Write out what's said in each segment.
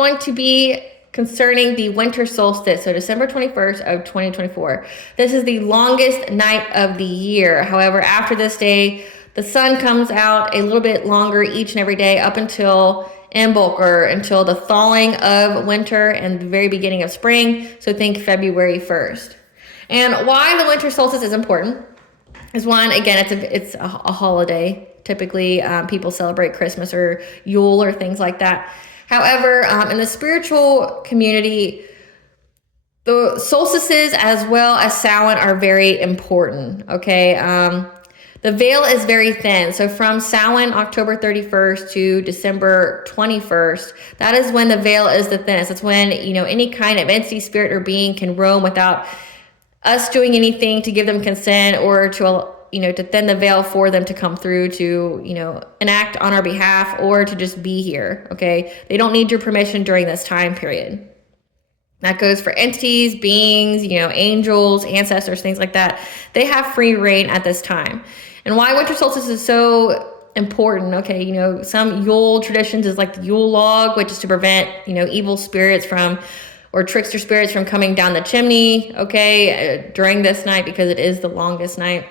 going to be concerning the winter solstice, so December 21st of 2024. This is the longest night of the year. However, after this day, the sun comes out a little bit longer each and every day up until Imbolc, or until the thawing of winter and the very beginning of spring. So think February 1st. And why the winter solstice is important is, one, again, it's a holiday. Typically, people celebrate Christmas or Yule or things like that. However, in the spiritual community, the solstices as well as Samhain are very important, okay? The veil is very thin. So from Samhain, October 31st to December 21st, that is when the veil is the thinnest. That's when, any kind of entity, spirit, or being can roam without us doing anything to give them consent, or to thin the veil for them to come through to, enact on our behalf, or to just be here, okay? They don't need your permission during this time period. That goes for entities, beings, angels, ancestors, things like that. They have free reign at this time. And why winter solstice is so important, okay? Some Yule traditions is like the Yule log, which is to prevent, evil spirits or trickster spirits from coming down the chimney, okay, during this night, because it is the longest night.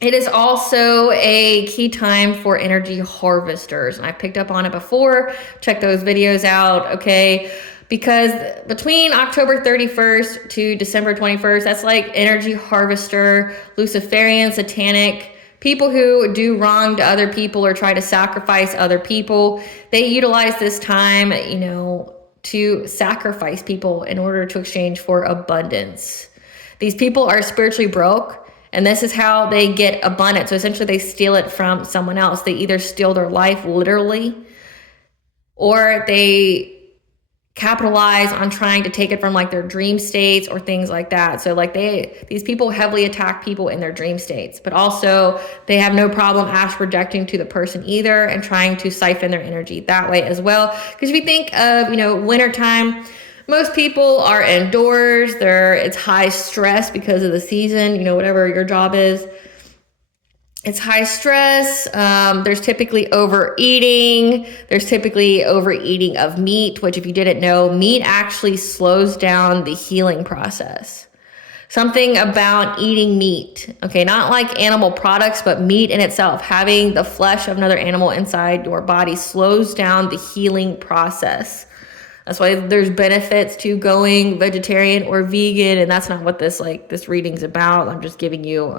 It is also a key time for energy harvesters. And I picked up on it before. Check those videos out, okay? Because between October 31st to December 21st, that's like energy harvester, Luciferian, satanic, people who do wrong to other people or try to sacrifice other people. They utilize this time, to sacrifice people in order to exchange for abundance. These people are spiritually broke, and this is how they get abundance. So essentially they steal it from someone else. They either steal their life literally, or they capitalize on trying to take it from like their dream states or things like that. So like these people heavily attack people in their dream states, but also they have no problem astral projecting to the person either and trying to siphon their energy that way as well. Because if you think of, wintertime, most people are indoors. It's high stress because of the season, whatever your job is. It's high stress. There's typically overeating. There's typically overeating of meat, which, if you didn't know, meat actually slows down the healing process. Something about eating meat, okay, not like animal products, but meat in itself, having the flesh of another animal inside your body slows down the healing process. That's why there's benefits to going vegetarian or vegan, and that's not what this reading's about. I'm just giving you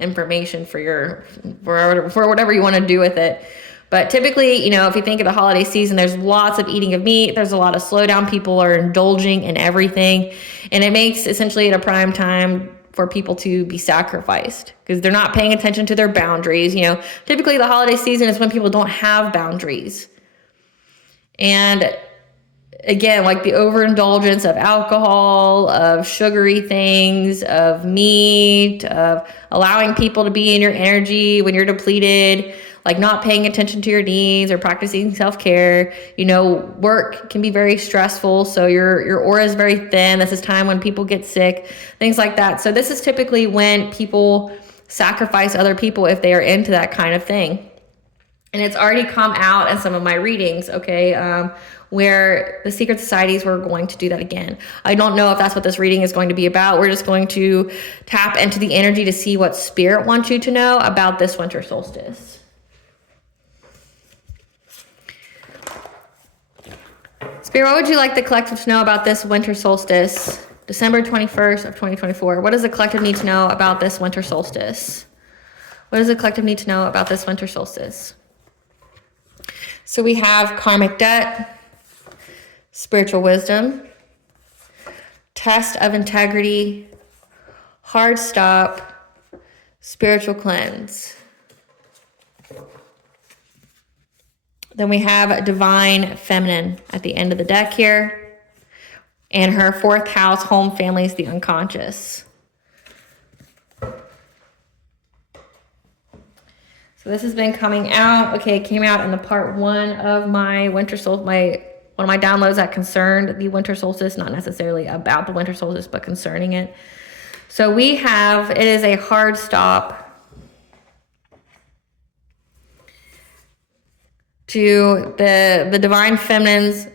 information for whatever you want to do with it. But typically, if you think of the holiday season, there's lots of eating of meat. There's a lot of slowdown. People are indulging in everything, and it makes essentially it a prime time for people to be sacrificed because they're not paying attention to their boundaries. Typically the holiday season is when people don't have boundaries, and again, like the overindulgence of alcohol, of sugary things, of meat, of allowing people to be in your energy when you're depleted, like not paying attention to your needs or practicing self-care. Work can be very stressful, so your aura is very thin. This is time when people get sick, things like that. So this is typically when people sacrifice other people if they are into that kind of thing. And it's already come out in some of my readings, okay, where the secret societies were going to do that again. I don't know if that's what this reading is going to be about. We're just going to tap into the energy to see what spirit wants you to know about this winter solstice. Spirit, what would you like the collective to know about this winter solstice, December 21st of 2024? What does the collective need to know about this winter solstice? What does the collective need to know about this winter solstice? So we have karmic debt, spiritual wisdom, test of integrity, hard stop, spiritual cleanse. Then we have divine feminine at the end of the deck here. And her fourth house, home, family, is the unconscious. So this has been coming out. Okay, it came out in the part 1 of my winter solstice, one of my downloads that concerned the winter solstice, not necessarily about the winter solstice, but concerning it. So it is a hard stop to the divine feminine's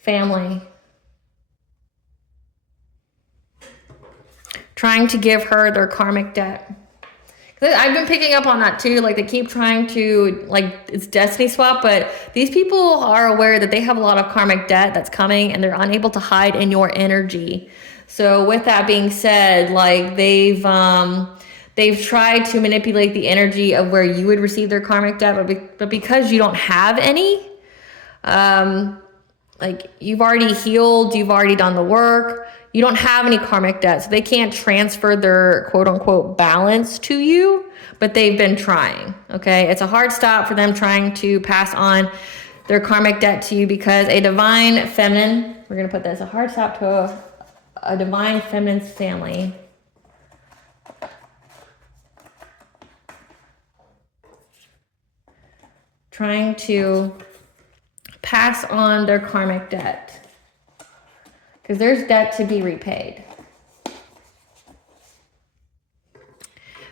family. Trying to give her their karmic debt. I've been picking up on that too. Like they keep trying to, like, it's destiny swap, but these people are aware that they have a lot of karmic debt that's coming and they're unable to hide in your energy. So with that being said, like they've tried to manipulate the energy of where you would receive their karmic debt, but because you don't have any, like you've already healed, you've already done the work, you don't have any karmic debt, so they can't transfer their quote unquote balance to you, but they've been trying, okay? It's a hard stop for them trying to pass on their karmic debt to you because a divine feminine, we're gonna put this, a hard stop to a divine feminine's family. Trying to pass on their karmic debt because there's debt to be repaid.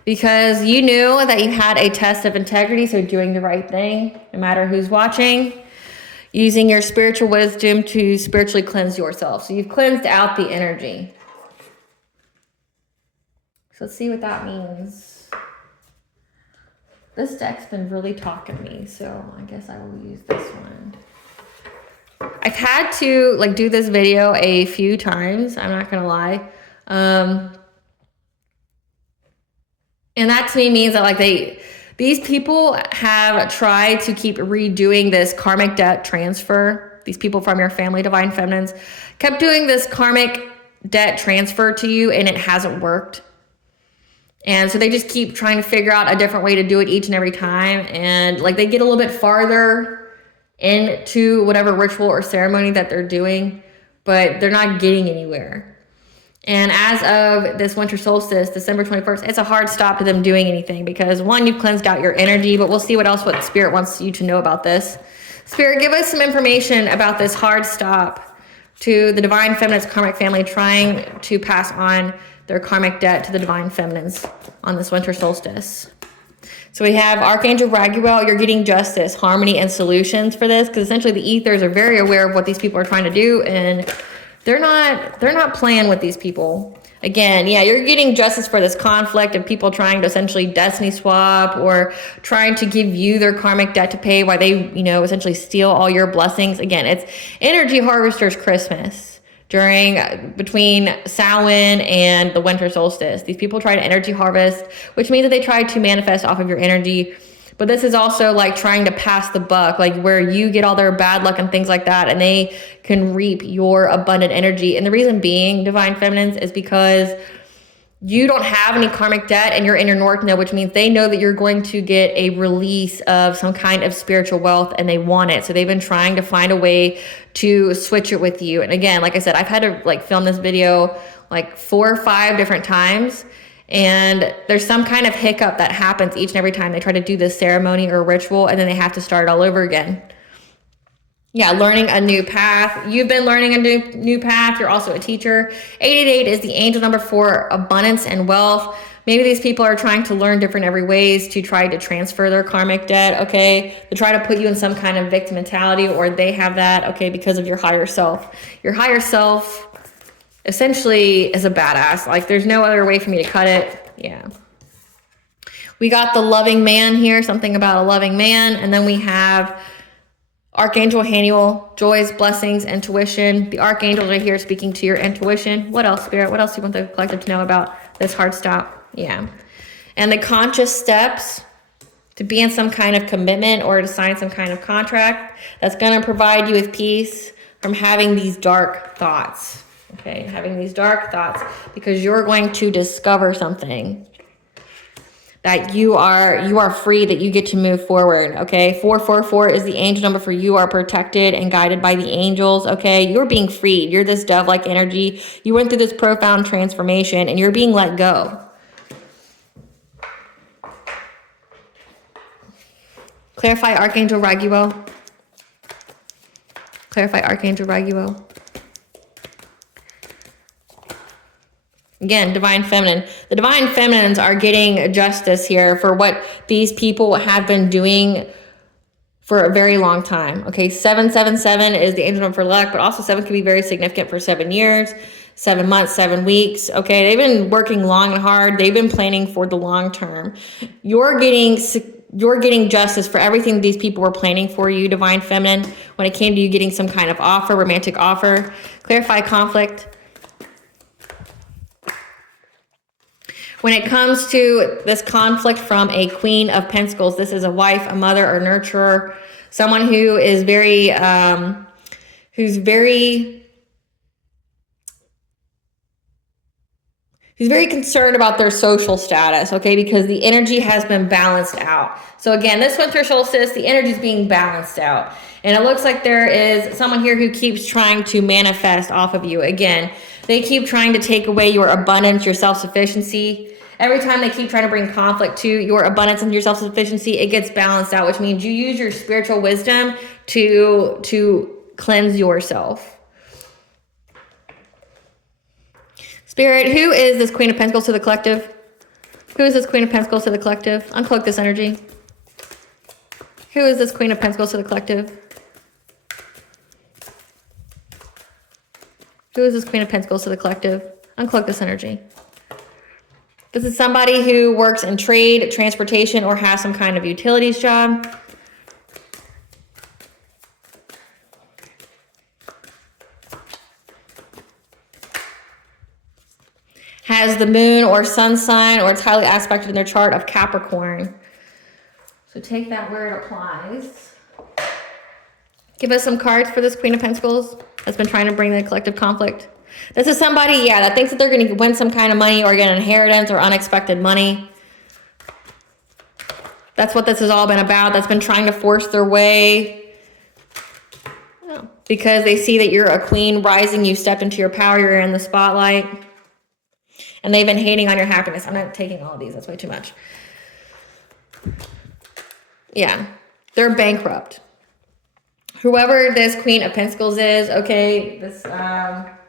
Because you knew that you had a test of integrity, so doing the right thing, no matter who's watching, using your spiritual wisdom to spiritually cleanse yourself. So you've cleansed out the energy. So let's see what that means. This deck's been really talking to me, so I guess I will use this one. I've had to like do this video a few times, I'm not gonna lie. And that to me means that like these people have tried to keep redoing this karmic debt transfer. These people from your family, divine feminines, kept doing this karmic debt transfer to you and it hasn't worked. And so they just keep trying to figure out a different way to do it each and every time. And like they get a little bit farther into whatever ritual or ceremony that they're doing, but they're not getting anywhere. And as of this winter solstice, December 21st, it's a hard stop to them doing anything because one, you've cleansed out your energy, but we'll see what Spirit wants you to know about this. Spirit, give us some information about this hard stop to the divine feminine's karmic family trying to pass on their karmic debt to the divine feminines on this winter solstice. So we have Archangel Raguel. You're getting justice, harmony, and solutions for this because essentially the ethers are very aware of what these people are trying to do, and they're not playing with these people. Again, yeah, you're getting justice for this conflict of people trying to essentially destiny swap or trying to give you their karmic debt to pay while they, essentially steal all your blessings. Again, it's Energy Harvester's Christmas. Between Samhain and the winter solstice. These people try to energy harvest, which means that they try to manifest off of your energy. But this is also like trying to pass the buck, like where you get all their bad luck and things like that, and they can reap your abundant energy. And the reason being, divine feminines, is because you don't have any karmic debt and you're in your North Node, which means they know that you're going to get a release of some kind of spiritual wealth and they want it. So they've been trying to find a way to switch it with you. And again, like I said, I've had to like film this video like 4 or 5 different times. And there's some kind of hiccup that happens each and every time they try to do this ceremony or ritual, and then they have to start all over again. Yeah, learning a new path. You've been learning a new path. You're also a teacher. 888 is the angel number for abundance and wealth. Maybe these people are trying to learn different every ways to try to transfer their karmic debt, okay? To try to put you in some kind of victim mentality, or they have that, okay, because of your higher self. Your higher self essentially is a badass. Like there's no other way for me to cut it. Yeah. We got the loving man here, something about a loving man. And then we have Archangel Haniel, joys, blessings, intuition. The archangels are here speaking to your intuition. What else, Spirit? What else do you want the collective to know about this hard stop? Yeah. And the conscious steps to be in some kind of commitment or to sign some kind of contract that's going to provide you with peace from having these dark thoughts. Okay, having these dark thoughts because you're going to discover something. That you are free, that you get to move forward, okay? 444 is the angel number for you are protected and guided by the angels, okay? You're being freed. You're this dove-like energy. You went through this profound transformation and you're being let go. Clarify Archangel Raguel. Clarify Archangel Raguel. Again, divine feminine. The divine feminines are getting justice here for what these people have been doing for a very long time. Okay, 777 is the angel number for luck, but also 7 can be very significant for 7 years, 7 months, 7 weeks. Okay, they've been working long and hard. They've been planning for the long term. You're getting justice for everything these people were planning for you, Divine Feminine, when it came to you getting some kind of offer, romantic offer. Clarify conflict. When it comes to this conflict from a Queen of Pentacles, this is a wife, a mother, or nurturer, someone who is who's very concerned about their social status, okay, because the energy has been balanced out. So again, this winter solstice, the energy is being balanced out. And it looks like there is someone here who keeps trying to manifest off of you. Again, they keep trying to take away your abundance, your self-sufficiency. Every time they keep trying to bring conflict to your abundance and your self-sufficiency, it gets balanced out, which means you use your spiritual wisdom to cleanse yourself. Spirit, who is this Queen of Pentacles to the collective? Who is this Queen of Pentacles to the collective? Uncloak this energy. Who is this Queen of Pentacles to the collective? Who is this Queen of Pentacles to the collective? Uncloak this energy. This is somebody who works in trade, transportation, or has some kind of utilities job. Has the moon or sun sign, or it's highly aspected in their chart of Capricorn. So take that where it applies. Give us some cards for this Queen of Pentacles that's been trying to bring the collective conflict. This is somebody, yeah, that thinks that they're going to win some kind of money or get an inheritance or unexpected money. That's what this has all been about. That's been trying to force their way. Because they see that you're a queen rising, you stepped into your power, you're in the spotlight. And they've been hating on your happiness. I'm not taking all of these. That's way too much. Yeah. They're bankrupt. Whoever this Queen of Pentacles is, okay, this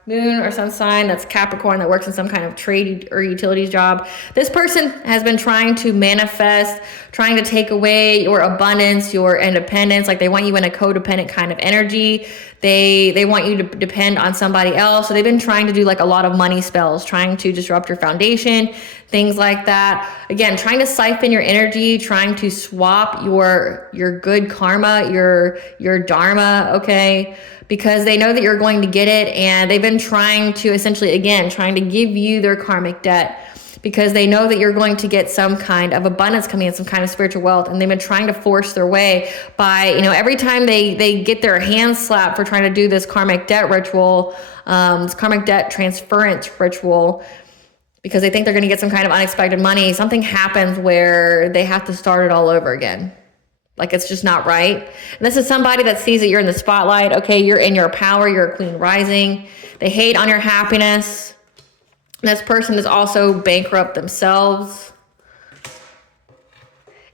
moon or sun sign that's Capricorn that works in some kind of trade or utilities job. This person has been trying to manifest, trying to take away your abundance, your independence. Like they want you in a codependent kind of energy. They want you to depend on somebody else. So they've been trying to do like a lot of money spells, trying to disrupt your foundation, things like that. Again, trying to siphon your energy, trying to swap your good karma, your dharma, okay? Because they know that you're going to get it, and they've been trying to essentially, again, trying to give you their karmic debt because they know that you're going to get some kind of abundance coming in, some kind of spiritual wealth, and they've been trying to force their way by, every time they get their hands slapped for trying to do this karmic debt ritual, this karmic debt transference ritual, because they think they're going to get some kind of unexpected money, something happens where they have to start it all over again. Like it's just not right. And this is somebody that sees that you're in the spotlight. Okay, you're in your power. You're a queen rising. They hate on your happiness. This person is also bankrupt themselves.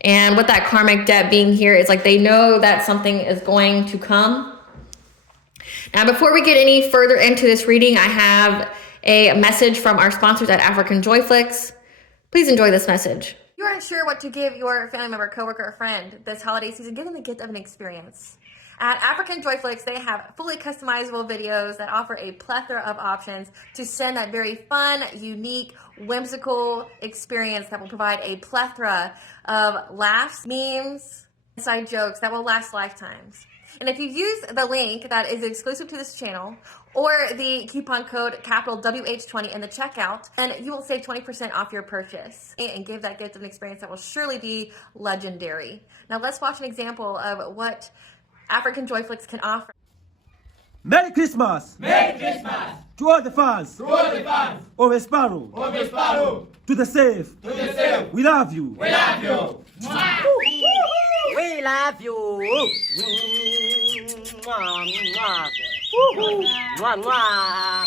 And with that karmic debt being here, it's like they know that something is going to come. Now, before we get any further into this reading, I have a message from our sponsors at Africanjoyflix. Please enjoy this message. You aren't sure what to give your family member, coworker, or friend this holiday season? Give them the gift of an experience. At Africanjoyflix, they have fully customizable videos that offer a plethora of options to send that very fun, unique, whimsical experience that will provide a plethora of laughs, memes, inside jokes that will last lifetimes. And if you use the link that is exclusive to this channel or the coupon code capital WH20 in the checkout, and you will save 20% off your purchase and give that gift of an experience that will surely be legendary. Now let's watch an example of what Africanjoyflix can offer. Merry Christmas! Merry Christmas! To all the fans! To all the fans! Of Sparrow! Of Sparrow! To the safe! To the safe! We love you! We love you! We love you! Mwah, mwah. Mwah, mwah.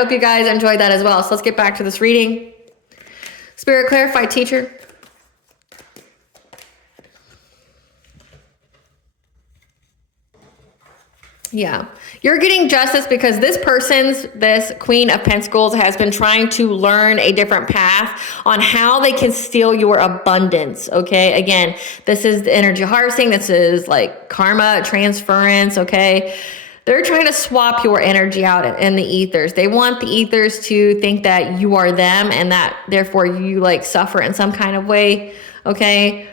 hope you guys enjoyed that as well. So let's get back to this reading. Spirit, clarify, teacher. Yeah, you're getting justice because this Queen of Pentacles has been trying to learn a different path on how they can steal your abundance. Okay, again, this is the energy harvesting. This is like karma transference. Okay, they're trying to swap your energy out in the ethers. They want the ethers to think that you are them and that therefore you like suffer in some kind of way. Okay.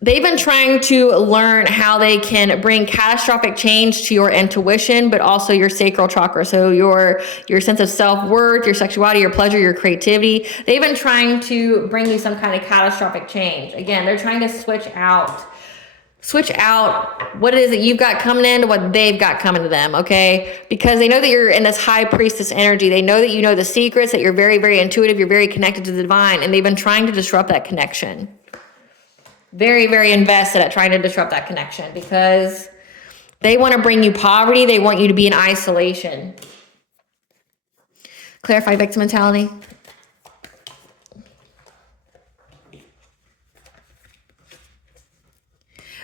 They've been trying to learn how they can bring catastrophic change to your intuition, but also your sacral chakra. So your sense of self-worth, your sexuality, your pleasure, your creativity. They've been trying to bring you some kind of catastrophic change. Again, they're trying to switch out what it is that you've got coming in to what they've got coming to them, okay? Because they know that you're in this high priestess energy. They know that you know the secrets, that you're very, very intuitive, you're very connected to the divine, and they've been trying to disrupt that connection. Very, very invested at trying to disrupt that connection because they want to bring you poverty. They want you to be in isolation. Clarify victim mentality.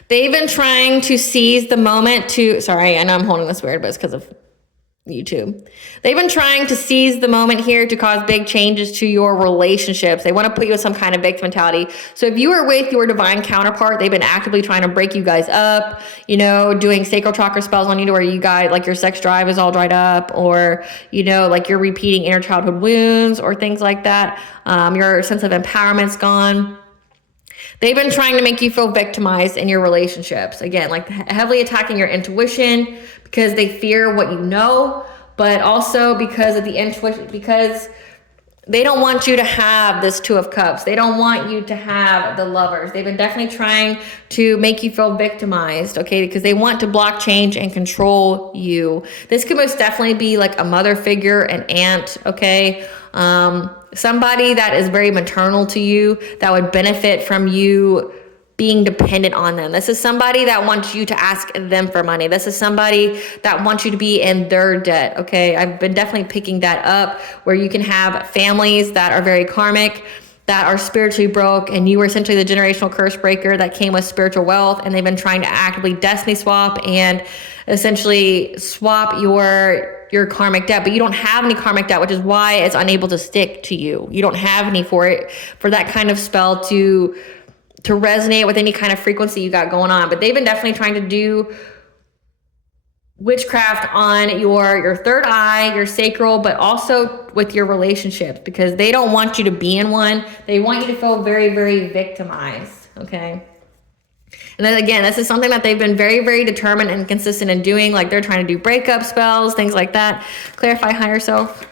They've been trying to seize the moment sorry, I know I'm holding this weird, but it's because of YouTube. They've been trying to seize the moment here to cause big changes to your relationships. They want to put you in some kind of victim mentality. So if you are with your divine counterpart, they've been actively trying to break you guys up, doing sacral chakra spells on you to where you guys, like your sex drive is all dried up, or, like you're repeating inner childhood wounds or things like that. Your sense of empowerment's gone. They've been trying to make you feel victimized in your relationships. Again, like heavily attacking your intuition because they fear what you know, but also because of the intuition, because they don't want you to have this Two of Cups. They don't want you to have the Lovers. They've been definitely trying to make you feel victimized, okay? Because they want to block change and control you. This could most definitely be like a mother figure, an aunt, okay? Somebody that is very maternal to you, that would benefit from you being dependent on them. This is somebody that wants you to ask them for money. This is somebody that wants you to be in their debt, okay? I've been definitely picking that up where you can have families that are very karmic, that are spiritually broke, and you were essentially the generational curse breaker that came with spiritual wealth, and they've been trying to actively destiny swap and essentially swap your karmic debt, but you don't have any karmic debt, which is why it's unable to stick to you. You don't have any for that kind of spell to resonate with any kind of frequency you got going on. But they've been definitely trying to do witchcraft on your third eye, your sacral, but also with your relationships, because they don't want you to be in one. They want you to feel very, very victimized, okay? And then again, this is something that they've been very, very determined and consistent in doing. Like they're trying to do breakup spells, things like that. Clarify higher self.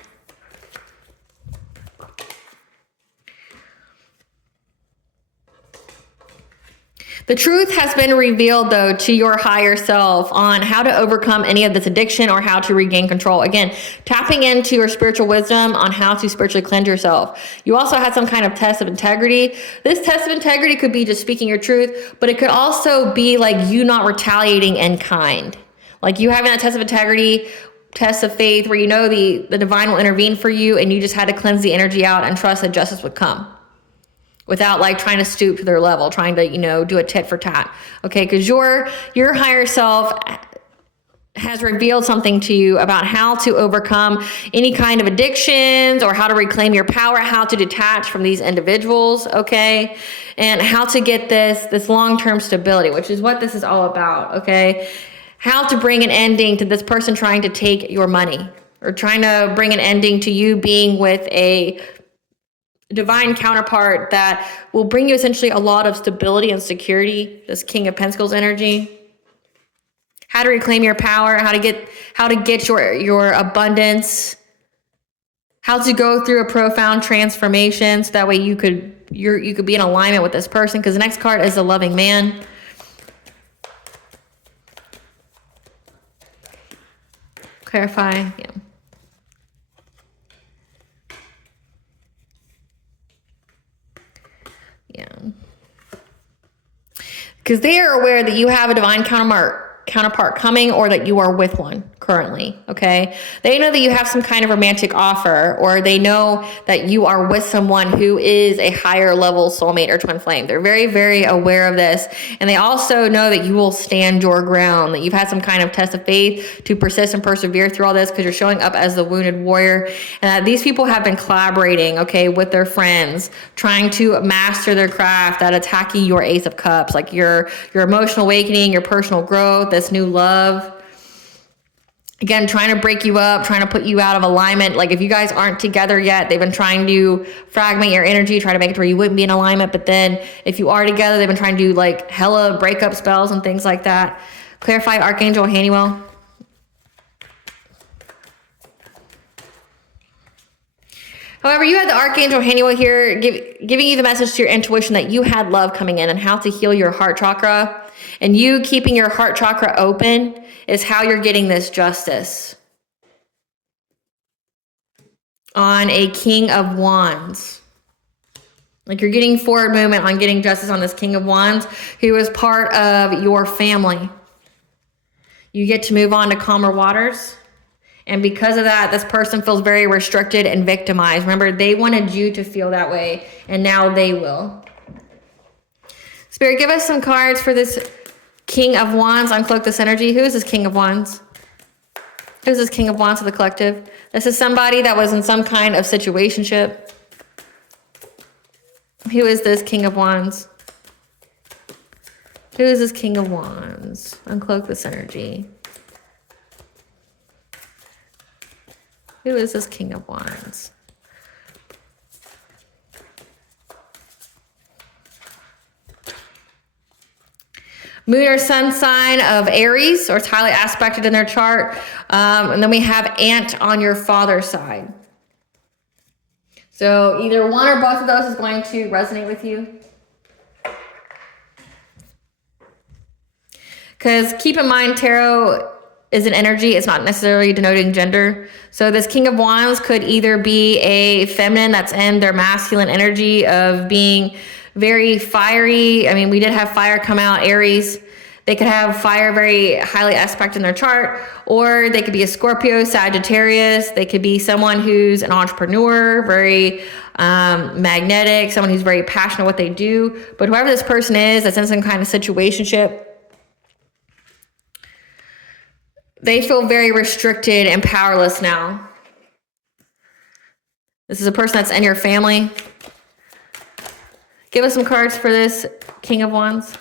The truth has been revealed, though, to your higher self on how to overcome any of this addiction or how to regain control. Again, tapping into your spiritual wisdom on how to spiritually cleanse yourself. You also had some kind of test of integrity. This test of integrity could be just speaking your truth, but it could also be like you not retaliating in kind. Like you having that test of integrity, test of faith, where the divine will intervene for you and you just had to cleanse the energy out and trust that justice would come. Without like trying to stoop to their level, trying to, do a tit for tat. Okay, because your higher self has revealed something to you about how to overcome any kind of addictions or how to reclaim your power, how to detach from these individuals, okay? And how to get this long-term stability, which is what this is all about, okay? How to bring an ending to this person trying to take your money or trying to bring an ending to you being with a divine counterpart that will bring you essentially a lot of stability and security, this King of Pentacles energy. How to reclaim your power, how to get your abundance, how to go through a profound transformation so that way you could be in alignment with this person, because the next card is a loving man. Clarify, yeah. Yeah. Because they are aware that you have a divine counterpart coming or that you are with one. currently, okay? They know that you have some kind of romantic offer, or they know that you are with someone who is a higher level soulmate or twin flame. They're very, very aware of this. And they also know that you will stand your ground, that you've had some kind of test of faith to persist and persevere through all this because you're showing up as the wounded warrior. And that these people have been collaborating, okay, with their friends, trying to master their craft at attacking your Ace of Cups, like your emotional awakening, your personal growth, this new love. Again, trying to break you up, trying to put you out of alignment. Like if you guys aren't together yet, they've been trying to fragment your energy, try to make it to where you wouldn't be in alignment. But then if you are together, they've been trying to do like hella breakup spells and things like that. Clarify Archangel Haniel. However, you had the Archangel Haniel here giving you the message to your intuition that you had love coming in and how to heal your heart chakra. And you keeping your heart chakra open is how you're getting this justice. On a King of Wands. Like you're getting forward movement on getting justice on this King of Wands who is part of your family. You get to move on to calmer waters. And because of that, this person feels very restricted and victimized. Remember, they wanted you to feel that way, and now they will. Spirit, give us some cards for this King of Wands. Uncloak this energy. Who is this King of Wands? Who is this King of Wands to the collective? This is somebody that was in some kind of situationship. Who is this King of Wands? Who is this King of Wands? Uncloak this energy. Who is this King of Wands? Moon or sun sign of Aries, or it's highly aspected in their chart. And then we have Ant on your father's side. So either one or both of those is going to resonate with you. Because keep in mind, tarot is an energy. It's not necessarily denoting gender. So this King of Wands could either be a feminine that's in their masculine energy of being very fiery. I mean, we did have fire come out, Aries. They could have fire very highly aspect in their chart, or they could be a Scorpio, Sagittarius. They could be someone who's an entrepreneur, very magnetic, someone who's very passionate what they do. But whoever this person is that's in some kind of situationship, they feel very restricted and powerless now. This is a person that's in your family. Give us some cards for this King of Wands.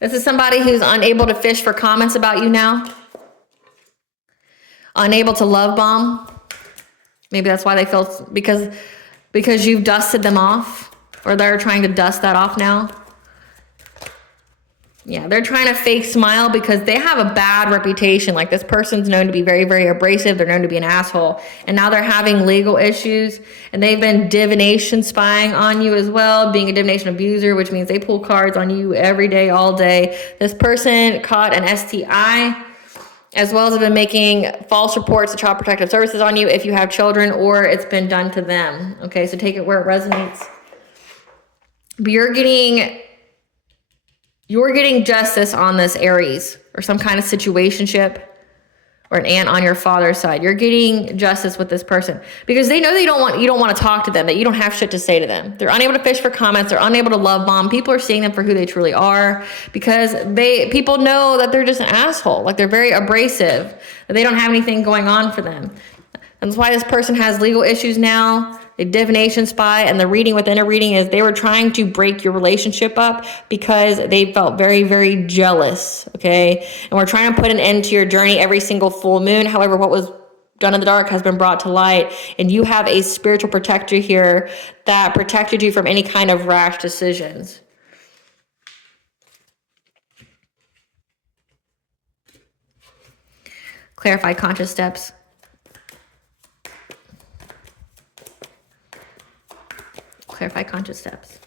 This is somebody who's unable to fish for comments about you now. Unable to love bomb. Maybe that's why they feel, because you've dusted them off, or they're trying to dust that off now. Yeah, they're trying to fake smile because they have a bad reputation. Like this person's known to be very, very abrasive. They're known to be an asshole. And now they're having legal issues. And they've been divination spying on you as well, being a divination abuser, which means they pull cards on you every day, all day. This person caught an STI, as well as have been making false reports to Child Protective Services on you if you have children or it's been done to them. Okay, so take it where it resonates. But you're getting justice on this Aries, or some kind of situationship, or an aunt on your father's side. You're getting justice with this person because they know that you don't want to talk to them, that you don't have shit to say to them. They're unable to fish for comments. They're unable to love bomb. People are seeing them for who they truly are because people know that they're just an asshole. Like they're very abrasive, that they don't have anything going on for them. And that's why this person has legal issues now. A divination spy, and the reading within a reading is they were trying to break your relationship up because they felt very, very jealous, okay? And we're trying to put an end to your journey every single full moon. However, what was done in the dark has been brought to light, and you have a spiritual protector here that protected you from any kind of rash decisions. Clarify conscious steps. Clarify conscious steps.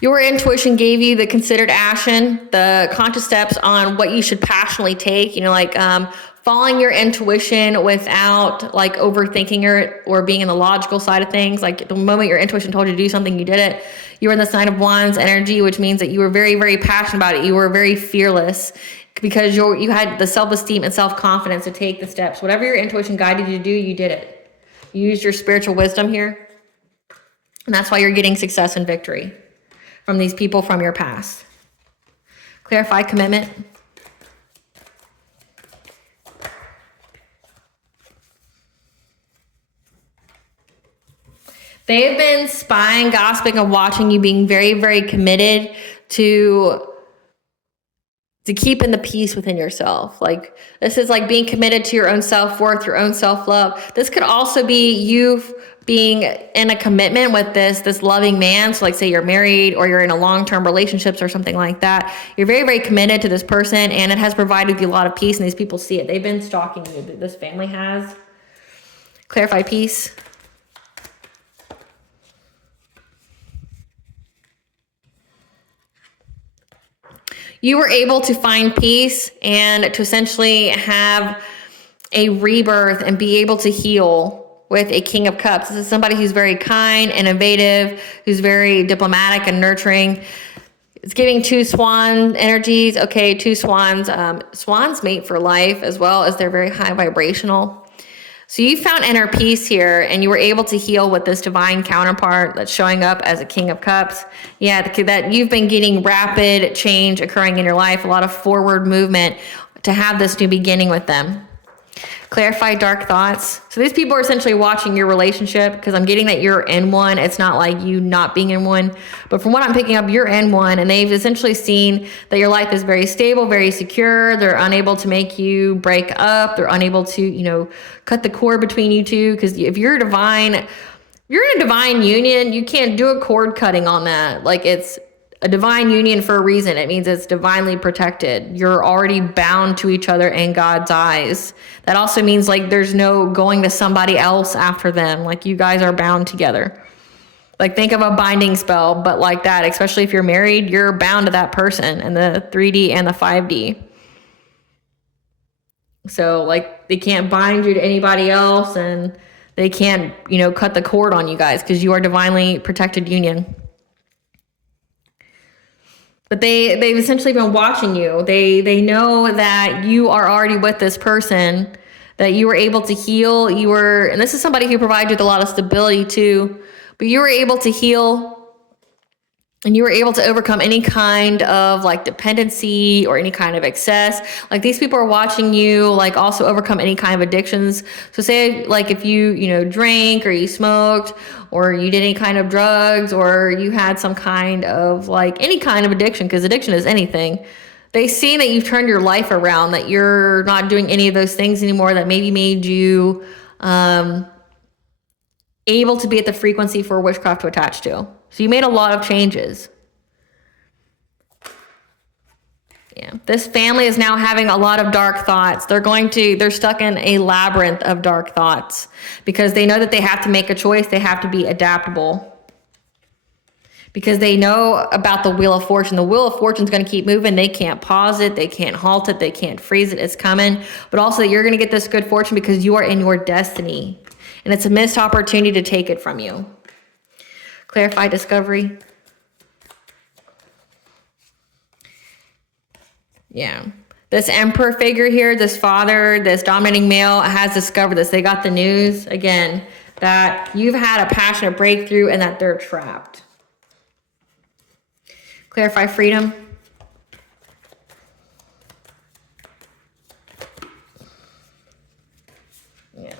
Your intuition gave you the considered action, the conscious steps on what you should passionately take, like following your intuition without like overthinking it or being in the logical side of things. Like the moment your intuition told you to do something, you did it. You were in the Nine of Wands energy, which means that you were very, very passionate about it. You were very fearless because you had the self-esteem and self-confidence to take the steps. Whatever your intuition guided you to do, you did it. You used your spiritual wisdom here. And that's why you're getting success and victory from these people from your past. Clarify commitment. They have been spying, gossiping, and watching you being very, very committed to keeping the peace within yourself. Like this is like being committed to your own self-worth, your own self-love. This could also be you being in a commitment with this loving man. So like say you're married or you're in a long-term relationships or something like that. You're very, very committed to this person and it has provided you a lot of peace and these people see it. They've been stalking you. This family has. Clarify peace. You were able to find peace and to essentially have a rebirth and be able to heal with a King of Cups. This is somebody who's very kind, innovative, who's very diplomatic and nurturing. It's giving two swan energies. Okay, two swans. Swans mate for life as well as they're very high vibrational. So you found inner peace here and you were able to heal with this divine counterpart that's showing up as a King of Cups. Yeah, that you've been getting rapid change occurring in your life, a lot of forward movement to have this new beginning with them. Clarify dark thoughts. So these people are essentially watching your relationship because I'm getting that you're in one. It's not like you not being in one. But from what I'm picking up, you're in one. And they've essentially seen that your life is very stable, very secure. They're unable to make you break up. They're unable to, cut the cord between you two. Because if you're in a divine union, you can't do a cord cutting on that. Like it's a divine union for a reason. It means it's divinely protected. You're already bound to each other in God's eyes. That also means like there's no going to somebody else after them. Like you guys are bound together. Like think of a binding spell, but like that, especially if you're married, you're bound to that person in the 3D and the 5D. So like they can't bind you to anybody else and they can't, cut the cord on you guys because you are divinely protected union. But they've essentially been watching you. They know that you are already with this person, that you were able to heal. And this is somebody who provided you with a lot of stability too, but you were able to heal and you were able to overcome any kind of like dependency or any kind of excess. Like these people are watching you like also overcome any kind of addictions. So say like if you, drank or you smoked or you did any kind of drugs or you had some kind of like any kind of addiction, because addiction is anything. They see that you've turned your life around, that you're not doing any of those things anymore that maybe made you able to be at the frequency for witchcraft to attach to. So you made a lot of changes. Yeah. This family is now having a lot of dark thoughts. They're stuck in a labyrinth of dark thoughts because they know that they have to make a choice. They have to be adaptable because they know about the Wheel of Fortune. The Wheel of Fortune is going to keep moving. They can't pause it. They can't halt it. They can't freeze it. It's coming. But also that you're going to get this good fortune because you are in your destiny and it's a missed opportunity to take it from you. Clarify discovery. Yeah. This emperor figure here, this father, this dominating male has discovered this. They got the news, again, that you've had a passionate breakthrough and that they're trapped. Clarify freedom. Yeah.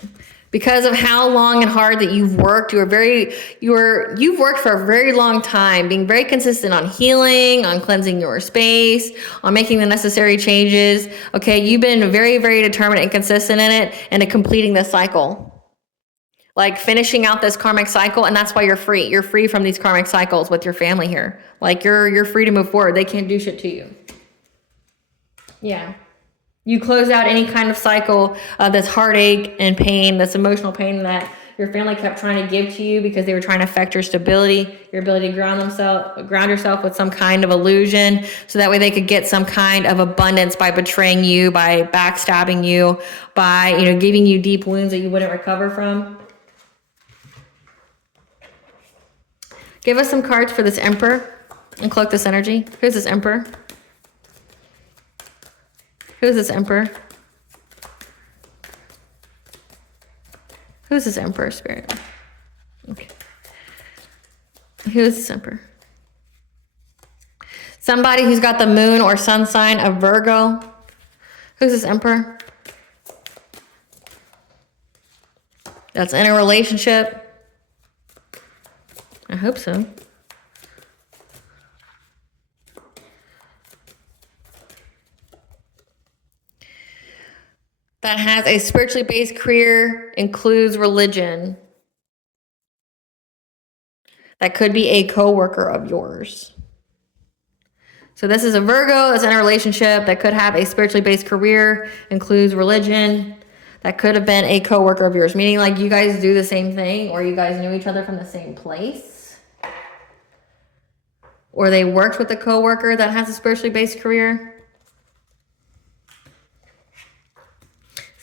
Because of how long and hard that you've worked, you've worked for a very long time, being very consistent on healing, on cleansing your space, on making the necessary changes. Okay, you've been very, very determined and consistent in it and in completing this cycle. Like finishing out this karmic cycle, and that's why you're free. You're free from these karmic cycles with your family here. Like you're free to move forward. They can't do shit to you. Yeah. You close out any kind of cycle of this heartache and pain, this emotional pain that your family kept trying to give to you because they were trying to affect your stability, your ability to ground yourself with some kind of illusion, so that way they could get some kind of abundance by betraying you, by backstabbing you, by, giving you deep wounds that you wouldn't recover from. Give us some cards for this Emperor and collect this energy. Who's this Emperor? Who's this Emperor? Who's this Emperor, Spirit? Okay. Who is this Emperor? Somebody who's got the moon or sun sign of Virgo. Who's this Emperor? That's in a relationship. I hope so. That has a spiritually based career, includes religion. That could be a coworker of yours. So this is a Virgo that's in a relationship that could have a spiritually based career, includes religion. That could have been a coworker of yours, meaning like you guys do the same thing, or you guys knew each other from the same place. Or they worked with a coworker that has a spiritually based career.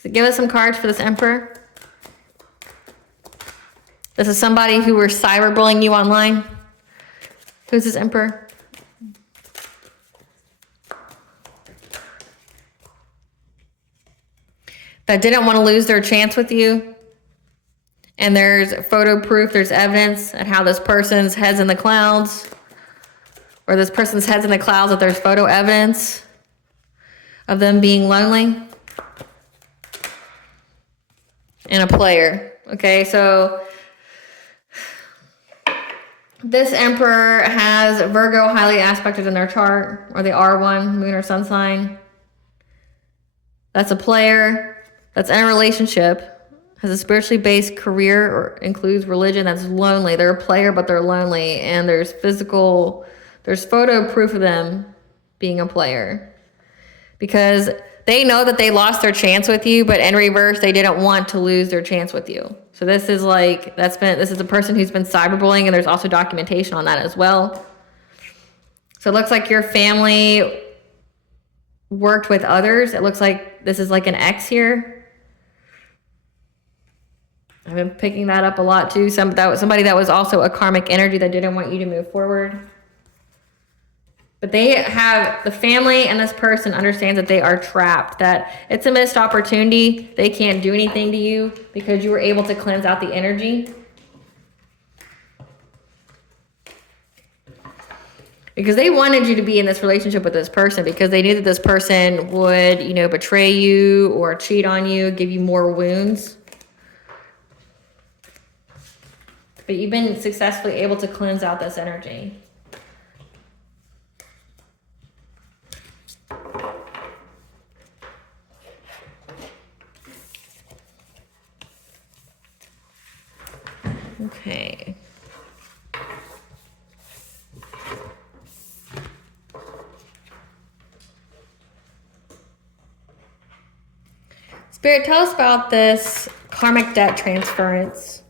So give us some cards for this Emperor. This is somebody who were cyberbullying you online. Who's this Emperor? That didn't want to lose their chance with you. And there's photo proof, there's evidence at how this person's head's in the clouds. Or this person's head's in the clouds, that there's photo evidence of them being lonely. And a player. Okay, so this Emperor has Virgo highly aspected in their chart, or they are one, moon or sun sign. That's a player that's in a relationship, has a spiritually based career, or includes religion, that's lonely. They're a player, but they're lonely. And there's photo proof of them being a player. Because they know that they lost their chance with you, but in reverse, they didn't want to lose their chance with you. So this is this is a person who's been cyberbullying, and there's also documentation on that as well. So it looks like your family worked with others. It looks like this is like an ex here. I've been picking that up a lot too. Somebody that was also a karmic energy that didn't want you to move forward. But the family and this person understands that they are trapped, that it's a missed opportunity. They can't do anything to you because you were able to cleanse out the energy. Because they wanted you to be in this relationship with this person because they knew that this person would, betray you or cheat on you, give you more wounds. But you've been successfully able to cleanse out this energy. Okay. Spirit, tell us about this karmic debt transference.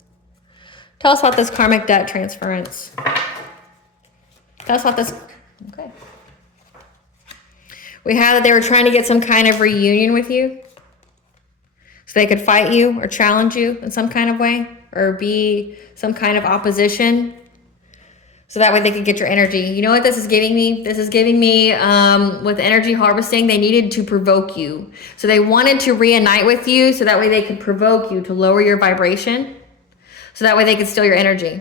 Tell us about this karmic debt transference. Tell us about this. Okay. We had that they were trying to get some kind of reunion with you. So they could fight you or challenge you in some kind of way. Or be some kind of opposition. So that way they could get your energy. You know what this is giving me? This is giving me, with energy harvesting, they needed to provoke you. So they wanted to reunite with you so that way they could provoke you to lower your vibration. So that way they could steal your energy.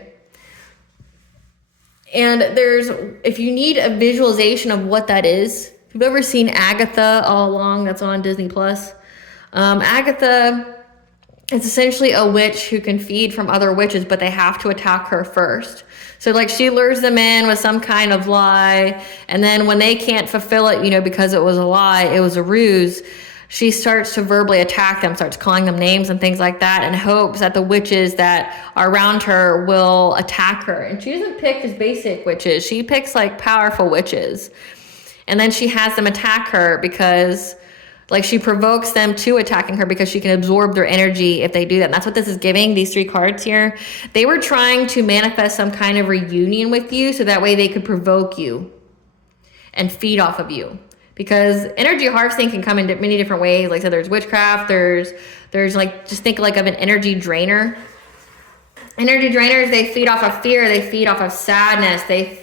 And if you need a visualization of what that is, if you've ever seen Agatha All Along, that's on Disney+. Agatha, it's essentially a witch who can feed from other witches, but they have to attack her first. So she lures them in with some kind of lie. And then when they can't fulfill it, because it was a lie, it was a ruse, she starts to verbally attack them, starts calling them names and things like that, in hopes that the witches that are around her will attack her. And she doesn't pick just basic witches. She picks powerful witches. And then she has them attack her because Like she provokes them to attacking her because she can absorb their energy if they do that. And that's what this is giving, these 3 cards here. They were trying to manifest some kind of reunion with you so that way they could provoke you and feed off of you. Because energy harvesting can come in many different ways. Like I said, there's witchcraft, there's like, just think like of an energy drainer. Energy drainers, they feed off of fear, they feed off of sadness, they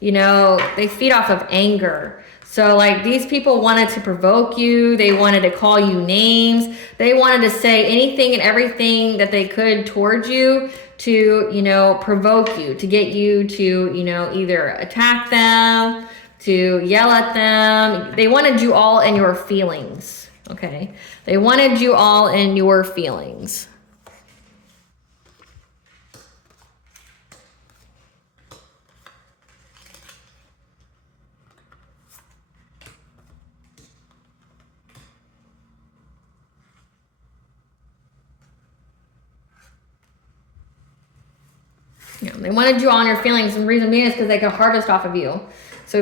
feed off of anger. So like these people wanted to provoke you, they wanted to call you names, they wanted to say anything and everything that they could towards you to, provoke you, to get you to, either attack them, to yell at them. They wanted you all in your feelings, okay? They wanted you all in your feelings. They wanted you all in your feelings, and the reason being is because they could harvest off of you. So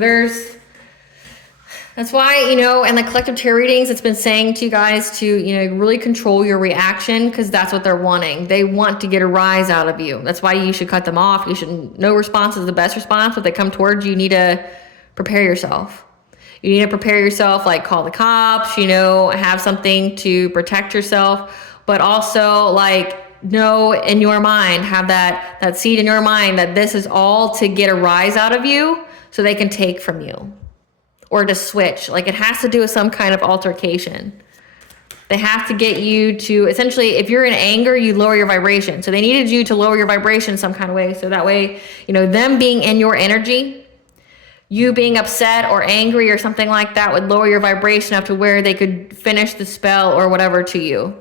that's why, in the collective tarot readings, it's been saying to you guys to, really control your reaction, because that's what they're wanting. They want to get a rise out of you. That's why you should cut them off. No response is the best response. If they come towards you, you need to prepare yourself. You need to prepare yourself, like call the cops, have something to protect yourself, but also like, know in your mind, have that seed in your mind that this is all to get a rise out of you so they can take from you or to switch. Like it has to do with some kind of altercation. They have to get you to, essentially, if you're in anger, you lower your vibration. So they needed you to lower your vibration some kind of way. So that way, them being in your energy, you being upset or angry or something like that would lower your vibration up to where they could finish the spell or whatever to you.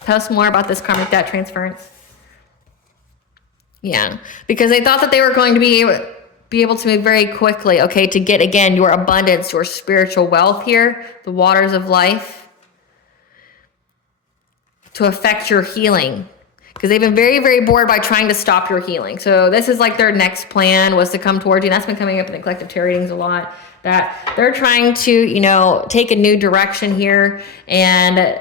Tell us more about this karmic debt transference. Yeah, because they thought that they were going to be able to move very quickly, okay, to get, again, your abundance, your spiritual wealth here, the waters of life, to affect your healing. Because they've been very, very bored by trying to stop your healing. So this is like their next plan was to come towards you. And that's been coming up in the collective tarot readings a lot, that they're trying to, take a new direction here, and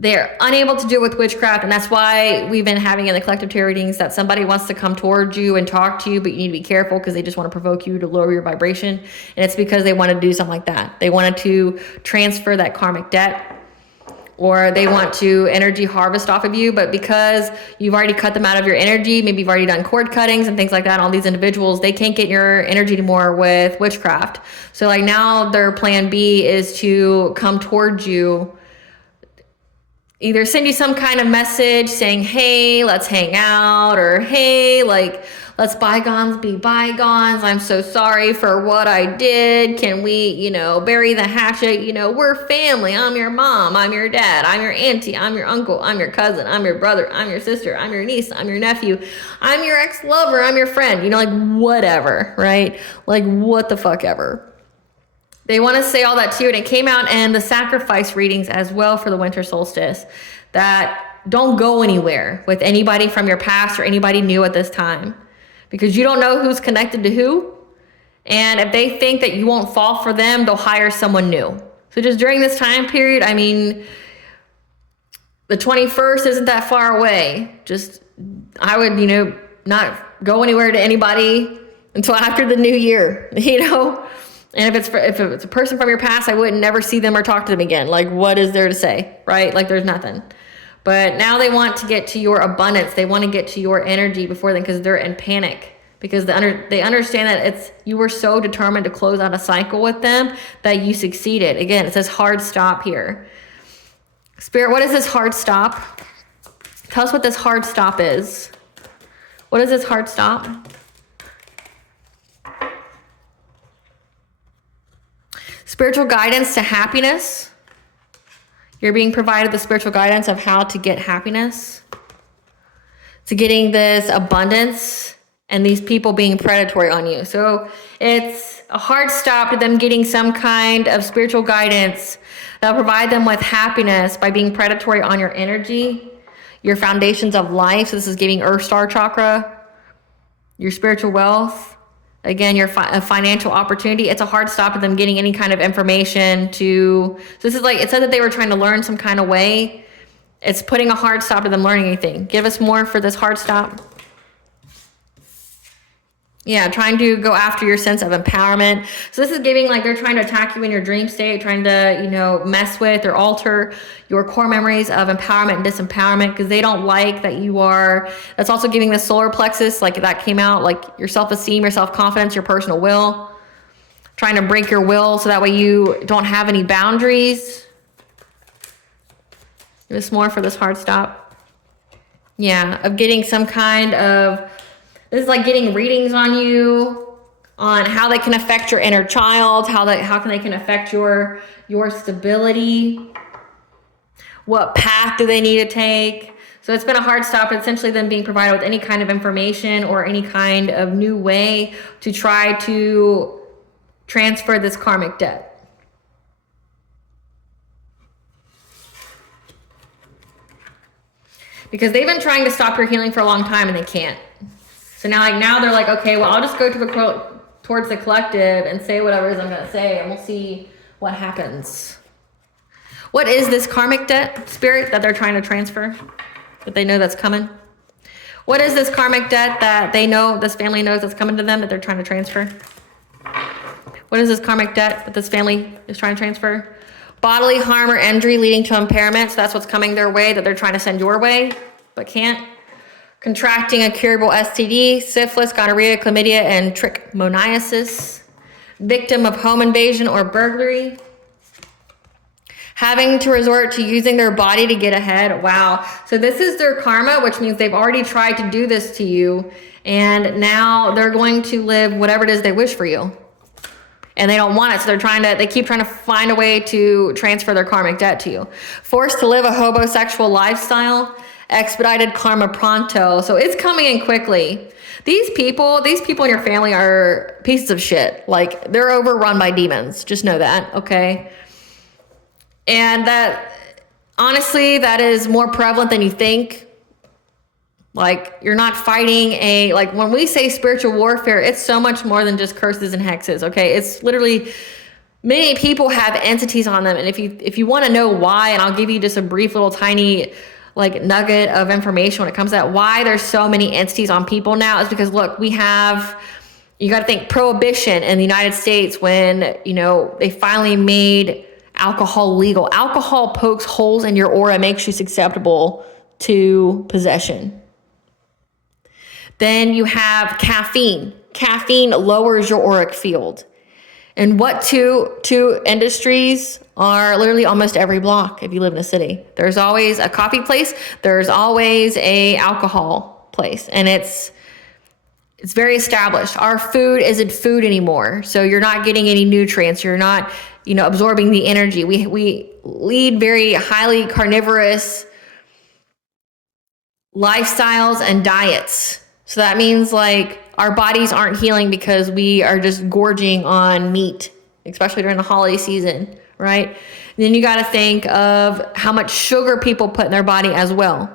they're unable to do it with witchcraft. And that's why we've been having in the collective tarot readings that somebody wants to come towards you and talk to you, but you need to be careful because they just want to provoke you to lower your vibration. And it's because they want to do something like that. They wanted to transfer that karmic debt, or they want to energy harvest off of you. But because you've already cut them out of your energy, maybe you've already done cord cuttings and things like that, all these individuals, they can't get your energy anymore with witchcraft. So like now their plan B is to come towards you, either send you some kind of message saying, hey, let's hang out, or hey, like, let's bygones be bygones. I'm so sorry for what I did. Can we, bury the hatchet? We're family. I'm your mom. I'm your dad. I'm your auntie. I'm your uncle. I'm your cousin. I'm your brother. I'm your sister. I'm your niece. I'm your nephew. I'm your ex-lover. I'm your friend. Like whatever, right? Like what the fuck ever. They want to say all that to you, and it came out in the sacrifice readings as well for the winter solstice, that don't go anywhere with anybody from your past or anybody new at this time, because you don't know who's connected to who. And if they think that you won't fall for them, they'll hire someone new. So just during this time period, the 21st isn't that far away. I would, not go anywhere to anybody until after the new year, And if it's a person from your past, I would never see them or talk to them again. Like, what is there to say, right? Like, there's nothing. But now they want to get to your abundance. They want to get to your energy before then, because they're in panic. Because they understand that you were so determined to close out a cycle with them that you succeeded. Again, it says hard stop here. Spirit, what is this hard stop? Tell us what this hard stop is. What is this hard stop? Spiritual guidance to happiness. You're being provided the spiritual guidance of how to get happiness, to getting this abundance, and these people being predatory on you. So it's a hard stop to them getting some kind of spiritual guidance that'll provide them with happiness by being predatory on your energy, your foundations of life. So this is giving Earth Star Chakra, your spiritual wealth, Again, a financial opportunity. It's a hard stop at them getting any kind of information to, so this is like, it said that they were trying to learn some kind of way. It's putting a hard stop to them learning anything. Give us more for this hard stop. Yeah, trying to go after your sense of empowerment. So this is giving like they're trying to attack you in your dream state, trying to, you know, mess with or alter your core memories of empowerment and disempowerment because they don't like that you are. That's also giving the solar plexus, like that came out, like your self-esteem, your self-confidence, your personal will. Trying to break your will so that way you don't have any boundaries. Give us more for this hard stop. Yeah, of getting some kind of, this is like getting readings on you, on how they can affect your inner child, how they can affect your stability. What path do they need to take? So it's been a hard stop, essentially them being provided with any kind of information or any kind of new way to try to transfer this karmic debt. Because they've been trying to stop your healing for a long time and they can't. So now they're like, okay, well, I'll just go towards the collective and say whatever it is I'm going to say, and we'll see what happens. What is this karmic debt, spirit, that they're trying to transfer? That they know that's coming? What is this karmic debt that they know, this family knows that's coming to them that they're trying to transfer? What is this karmic debt that this family is trying to transfer? Bodily harm or injury leading to impairment. So that's what's coming their way that they're trying to send your way, but can't. Contracting a curable STD, syphilis, gonorrhea, chlamydia, and trichomoniasis. Victim of home invasion or burglary. Having to resort to using their body to get ahead. Wow. So this is their karma, which means they've already tried to do this to you. And now they're going to live whatever it is they wish for you. And they don't want it. So they keep trying to find a way to transfer their karmic debt to you. Forced to live a homosexual lifestyle. Expedited karma pronto. So it's coming in quickly. These people in your family are pieces of shit. Like, they're overrun by demons. Just know that, okay? And that, honestly, that is more prevalent than you think. Like, you're not fighting like, when we say spiritual warfare, it's so much more than just curses and hexes, okay? It's literally, many people have entities on them. And if you want to know why, and I'll give you just a brief little tiny like nugget of information when it comes to that, why there's so many entities on people now is because, look, you got to think prohibition in the United States when, you know, they finally made alcohol legal. Alcohol pokes holes in your aura, makes you susceptible to possession. Then you have caffeine. Caffeine lowers your auric field. And what two industries are literally almost every block if you live in a city? There's always a coffee place. There's always a alcohol place. And it's very established. Our food isn't food anymore. So you're not getting any nutrients. You're not, you know, absorbing the energy. We lead very highly carnivorous lifestyles and diets. So that means like our bodies aren't healing because we are just gorging on meat, especially during the holiday season, right? And then you got to think of how much sugar people put in their body as well.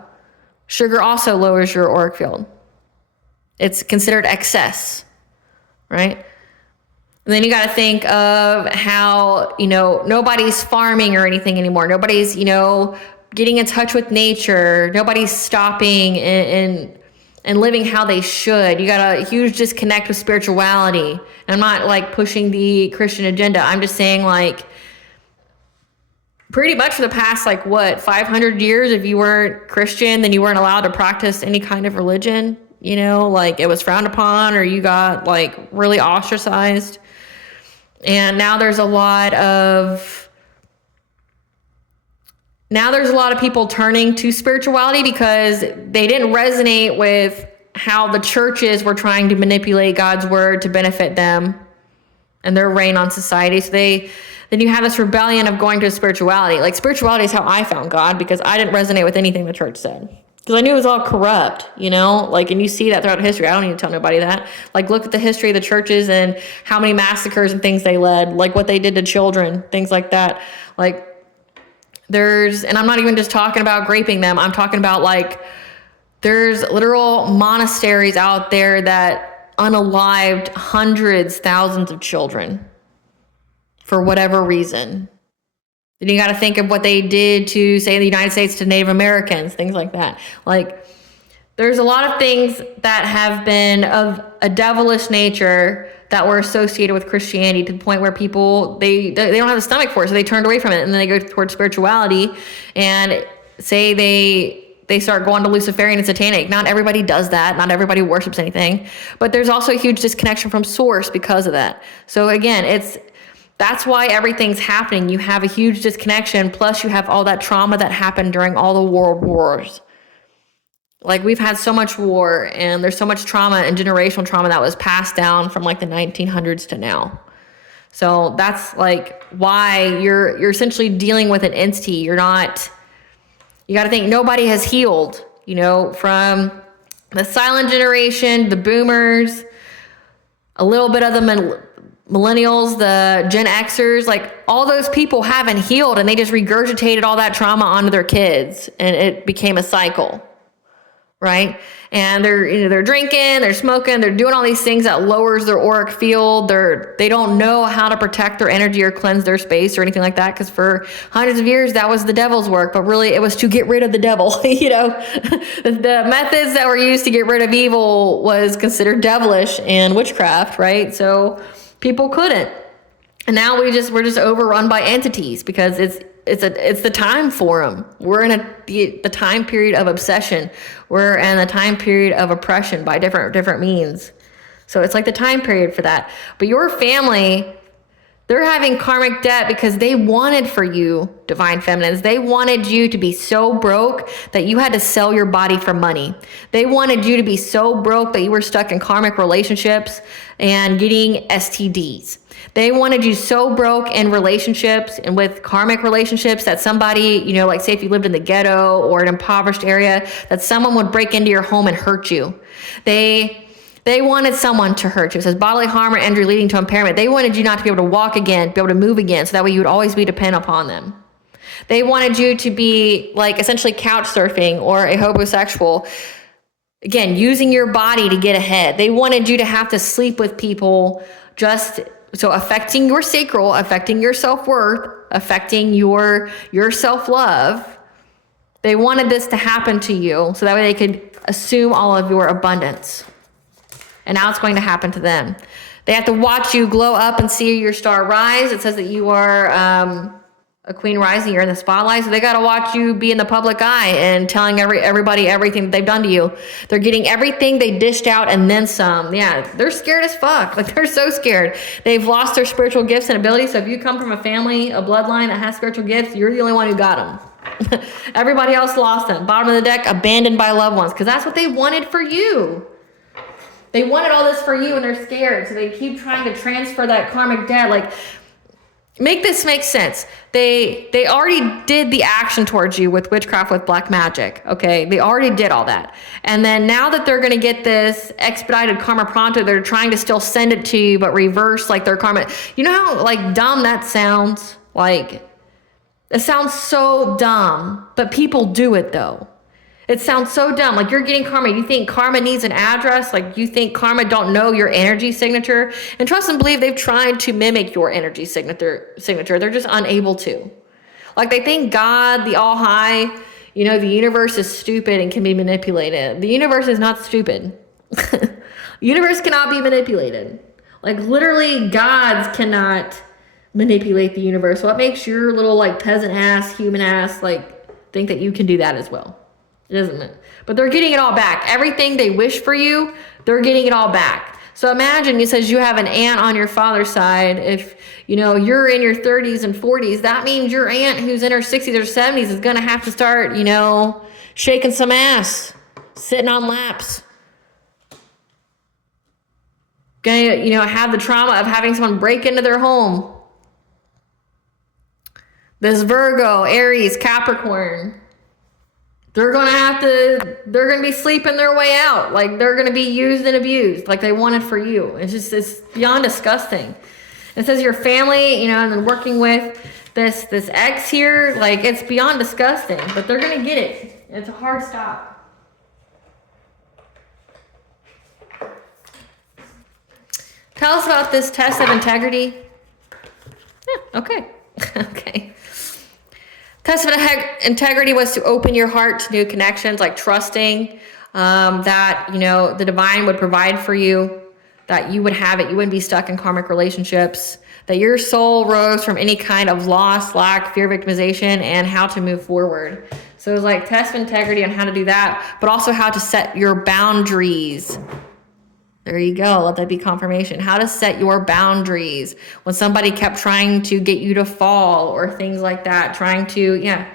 Sugar also lowers your auric field. It's considered excess, right? And then you got to think of how, you know, nobody's farming or anything anymore. Nobody's, you know, getting in touch with nature. Nobody's stopping and living how they should. You got a huge disconnect with spirituality. And I'm not like pushing the Christian agenda. I'm just saying, like, pretty much for the past, like, 500 years, if you weren't Christian, then you weren't allowed to practice any kind of religion. You know, like, it was frowned upon, or you got like really ostracized. And now there's a lot of people turning to spirituality because they didn't resonate with how the churches were trying to manipulate God's word to benefit them and their reign on society. So then you have this rebellion of going to spirituality. Like, spirituality is how I found God, because I didn't resonate with anything the church said. Because I knew it was all corrupt, you know? Like, and you see that throughout history. I don't need to tell nobody that. Like, look at the history of the churches and how many massacres and things they led, like what they did to children, things like that. Like, and I'm not even just talking about raping them. I'm talking about, like, there's literal monasteries out there that unalived hundreds, thousands of children for whatever reason. Then you got to think of what they did to, say, the United States to Native Americans, things like that. Like, there's a lot of things that have been of a devilish nature that were associated with Christianity to the point where people, they don't have the stomach for it, so they turned away from it, and then they go towards spirituality and say they start going to Luciferian and Satanic. Not everybody does that. Not everybody worships anything. But there's also a huge disconnection from source because of that. So again, that's why everything's happening. You have a huge disconnection, plus you have all that trauma that happened during all the world wars. Like, we've had so much war, and there's so much trauma and generational trauma that was passed down from like the 1900s to now. So that's like why you're essentially dealing with an entity. You got to think nobody has healed, from the silent generation, the boomers, a little bit of the millennials, the Gen Xers, like all those people haven't healed, and they just regurgitated all that trauma onto their kids, and it became a cycle. Right? And they're drinking, they're smoking, they're doing all these things that lowers their auric field. They don't know how to protect their energy or cleanse their space or anything like that, because for hundreds of years that was the devil's work, but really it was to get rid of the devil. The methods that were used to get rid of evil was considered devilish and witchcraft, right? So people couldn't. And now we're just overrun by entities because it's the time for them. We're in the time period of obsession. We're in the time period of oppression by different means. So it's like the time period for that. But your family, they're having karmic debt because they wanted for you, divine feminines, they wanted you to be so broke that you had to sell your body for money. They wanted you to be so broke that you were stuck in karmic relationships and getting STDs. They wanted you so broke in relationships and with karmic relationships that somebody, like say if you lived in the ghetto or an impoverished area, that someone would break into your home and hurt you. They wanted someone to hurt you. It says bodily harm or injury leading to impairment. They wanted you not to be able to walk again, be able to move again, so that way you would always be dependent upon them. They wanted you to be like essentially couch surfing or a homosexual. Again, using your body to get ahead. They wanted you to have to sleep with people so affecting your sacral, affecting your self-worth, affecting your self-love. They wanted this to happen to you so that way they could assume all of your abundance. And now it's going to happen to them. They have to watch you glow up and see your star rise. It says that you are a queen rising, you're in the spotlight. So they got to watch you be in the public eye and telling everybody everything that they've done to you. They're getting everything they dished out and then some. Yeah, they're scared as fuck. Like, they're so scared. They've lost their spiritual gifts and abilities. So if you come from a family, a bloodline that has spiritual gifts, you're the only one who got them. Everybody else lost them. Bottom of the deck, abandoned by loved ones, because that's what they wanted for you. They wanted all this for you, and they're scared. So they keep trying to transfer that karmic debt. Like, make this make sense. They already did the action towards you with witchcraft, with black magic. Okay, they already did all that. And then now that they're going to get this expedited karma pronto, they're trying to still send it to you, but reverse like their karma. You know how like dumb that sounds? Like, it sounds so dumb, but people do it though. It sounds so dumb. Like, you're getting karma. You think karma needs an address? Like, you think karma don't know your energy signature? And trust and believe they've tried to mimic your energy signature. They're just unable to. Like, they think God, the all high, the universe is stupid and can be manipulated. The universe is not stupid. The universe cannot be manipulated. Like, literally, gods cannot manipulate the universe. What makes your little like peasant ass, human ass, like think that you can do that as well? It doesn't. But they're getting it all back. Everything they wish for you, they're getting it all back. So imagine, it says you have an aunt on your father's side. If you're in your 30s and 40s, that means your aunt who's in her 60s or 70s is going to have to start, shaking some ass, sitting on laps. Going to, have the trauma of having someone break into their home. This Virgo, Aries, Capricorn. They're going to be sleeping their way out. Like, they're going to be used and abused like they wanted for you. It's beyond disgusting. It says your family, and then working with this ex here, like, it's beyond disgusting, but they're going to get it. It's a hard stop. Tell us about this test of integrity. Yeah, okay. Okay. Test of integrity was to open your heart to new connections, like trusting that, you know, the divine would provide for you, that you would have it, you wouldn't be stuck in karmic relationships, that your soul rose from any kind of loss, lack, fear, victimization, and how to move forward. So it was like test of integrity on how to do that, but also how to set your boundaries. There you go. Let that be confirmation. How to set your boundaries when somebody kept trying to get you to fall or things like that. Trying to, yeah.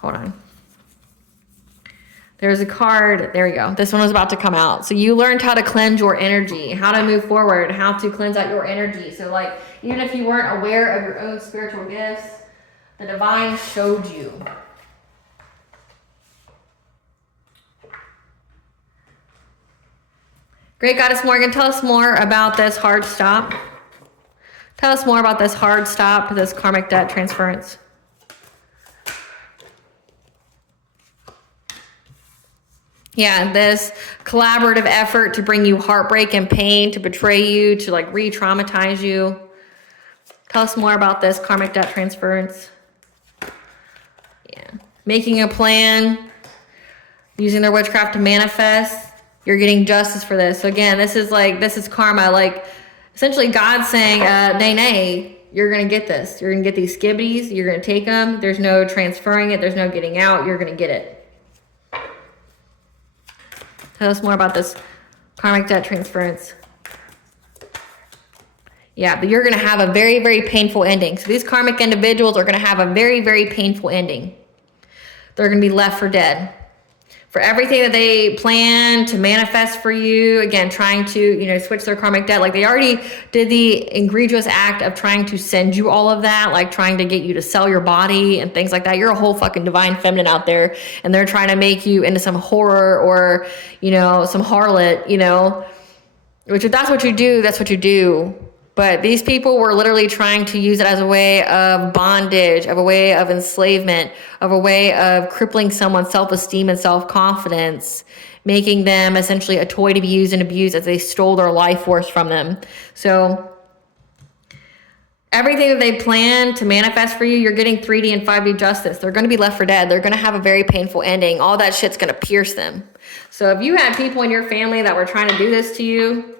Hold on. There's a card. There you go. This one was about to come out. So you learned how to cleanse your energy, how to move forward, how to cleanse out your energy. So like, even if you weren't aware of your own spiritual gifts, the divine showed you. Great Goddess Morgan, tell us more about this hard stop. Tell us more about this hard stop, this karmic debt transference. Yeah, this collaborative effort to bring you heartbreak and pain, to betray you, to like re-traumatize you. Tell us more about this karmic debt transference. Yeah, making a plan, using their witchcraft to manifest. You're getting justice for this. So again, this is karma. Like essentially God saying, nay, you're going to get this. You're going to get these skibbities. You're going to take them. There's no transferring it. There's no getting out. You're going to get it. Tell us more about this karmic debt transference. Yeah, but you're going to have a very, very painful ending. So these karmic individuals are going to have a very, very painful ending. They're going to be left for dead. For everything that they plan to manifest for you, again, trying to, you know, switch their karmic debt. Like they already did the egregious act of trying to send you all of that, like trying to get you to sell your body and things like that. You're a whole fucking divine feminine out there, and they're trying to make you into some horror or, you know, some harlot, you know, which if that's what you do, that's what you do. But these people were literally trying to use it as a way of bondage, of a way of enslavement, of a way of crippling someone's self-esteem and self-confidence, making them essentially a toy to be used and abused as they stole their life force from them. So everything that they plan to manifest for you, you're getting 3D and 5D justice. They're going to be left for dead. They're going to have a very painful ending. All that shit's going to pierce them. So if you had people in your family that were trying to do this to you,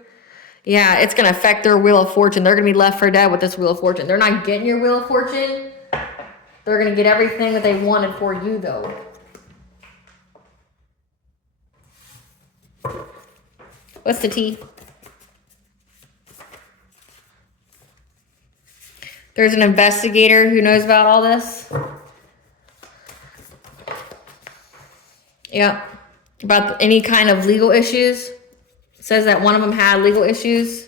yeah, it's going to affect their wheel of fortune. They're going to be left for dead with this wheel of fortune. They're not getting your wheel of fortune. They're going to get everything that they wanted for you, though. What's the tea? There's an investigator who knows about all this. Yeah, about any kind of legal issues. Says that one of them had legal issues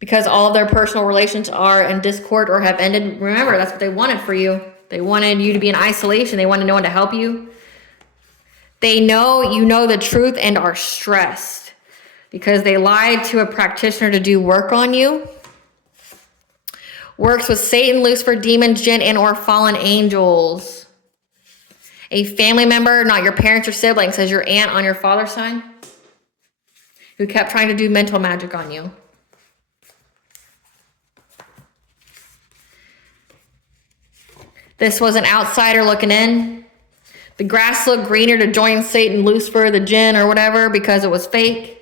because all of their personal relations are in discord or have ended. Remember, that's what they wanted for you. They wanted you to be in isolation. They wanted no one to help you. They know you know the truth and are stressed because they lied to a practitioner to do work on you. Works with Satan, Lucifer, demons, jinn, and or fallen angels. A family member, not your parents or siblings, says your aunt on your father's side, who kept trying to do mental magic on you. This was an outsider looking in. The grass looked greener to join Satan, Lucifer, the jinn, or whatever because it was fake.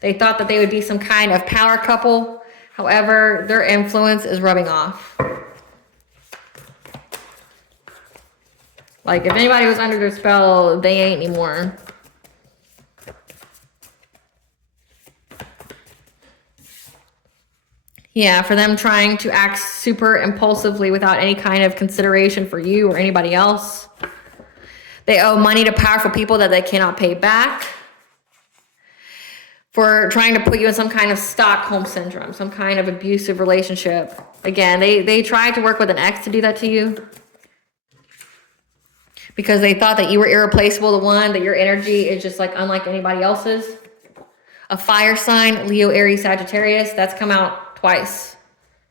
They thought that they would be some kind of power couple. However, their influence is rubbing off. Like, if anybody was under their spell, they ain't anymore. Yeah, for them trying to act super impulsively without any kind of consideration for you or anybody else. They owe money to powerful people that they cannot pay back. For trying to put you in some kind of Stockholm syndrome, some kind of abusive relationship. Again, they tried to work with an ex to do that to you. Because they thought that you were irreplaceable, the one, that your energy is just like unlike anybody else's. A fire sign, Leo, Aries, Sagittarius, that's come out twice.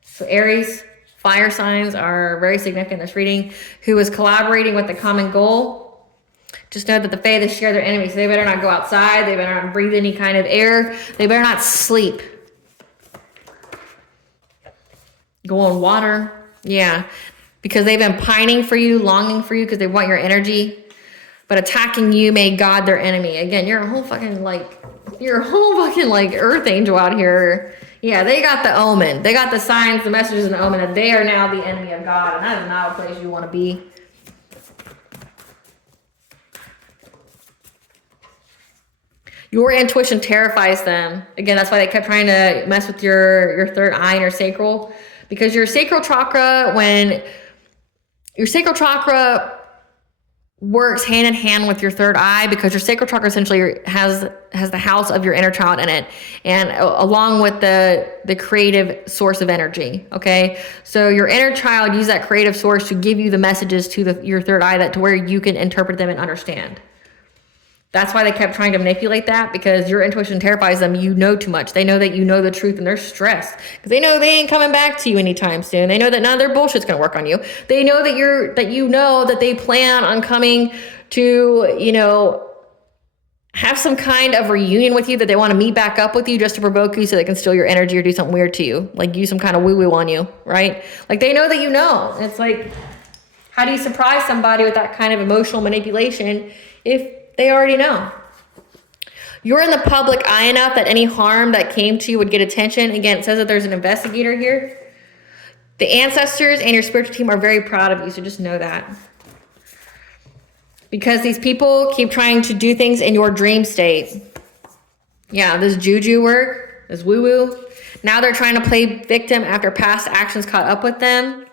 So Aries, fire signs are very significant in this reading, who is collaborating with the common goal Just know that the Fae, they share their enemies. So they better not go outside. They better not breathe any kind of air. They better not sleep. Go on water. Yeah. Because they've been pining for you, longing for you because they want your energy. But attacking you made God their enemy. Again, you're a whole fucking earth angel out here. Yeah, they got the omen. They got the signs, the messages, and the omen that they are now the enemy of God. And that is not a place you want to be. Your intuition terrifies them. Again, that's why they kept trying to mess with your third eye and your sacral. Because your sacral chakra, when your sacral chakra works hand in hand with your third eye, because your sacral chakra essentially has the house of your inner child in it, and along with the creative source of energy. Okay, so your inner child uses that creative source to give you the messages to your third eye, that to where you can interpret them and understand. That's why they kept trying to manipulate that, because your intuition terrifies them. You know too much. They know that you know the truth, and they're stressed because they know they ain't coming back to you anytime soon. They know that none of their bullshit's gonna work on you. They know that they plan on coming to, have some kind of reunion with you, that they want to meet back up with you just to provoke you so they can steal your energy or do something weird to you, like use some kind of woo-woo on you, right? Like they know that you know. And it's like, how do you surprise somebody with that kind of emotional manipulation if they already know? You're in the public eye enough that any harm that came to you would get attention. Again, it says that there's an investigator here. The ancestors and your spiritual team are very proud of you, so just know that. Because these people keep trying to do things in your dream state. Yeah, this juju work, this woo-woo. Now they're trying to play victim after past actions caught up with them.